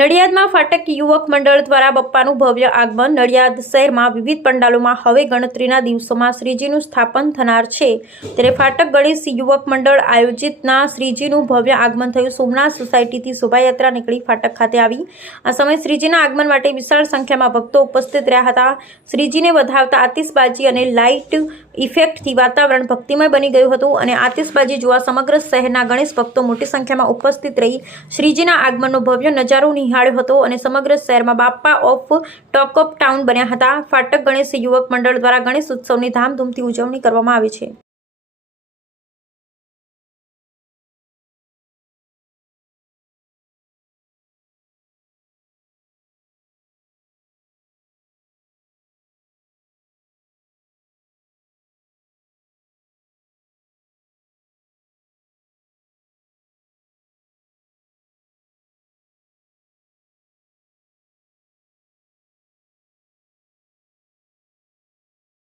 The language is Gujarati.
નડિયાદમાં ફાટક યુવક મંડળ દ્વારા બપ્પાનું ભવ્ય આગમન. નડિયાદ શહેરમાં વિવિધ પંડાલોમાં હવે ગણતરીના દિવસોમાં શ્રીજીનું સ્થાપન થનાર છે. ત્યારે ફાટક ગણેશ યુવક મંડળ આયોજિતના શ્રીજીનું ભવ્ય આગમન થયું. સોમનાથ સોસાયટીથી શોભાયાત્રા નીકળી ફાટક ખાતે આવી. આ સમયે શ્રીજીના આગમન માટે વિશાળ સંખ્યામાં ભક્તો ઉપસ્થિત રહ્યા હતા. શ્રીજીને વધાવતા આતિશબાજી અને લાઇટ ઇફેક્ટથી વાતાવરણ ભક્તિમય બની ગયું હતું અને આતિશબાજી જોવા સમગ્ર શહેરના ગણેશ ભક્તો મોટી સંખ્યામાં ઉપસ્થિત રહી. શ્રીજીના આગમનનો ભવ્ય નજારો નિહાળ્યો. હતો અને સમગ્ર શહેરમાં Bappa of talk of town બન્યા હતા. ફાટક ગણેશ યુવક મંડળ દ્વારા ગણેશ ઉત્સવની ધામધૂમથી ઉજવણી કરવામાં આવે છે.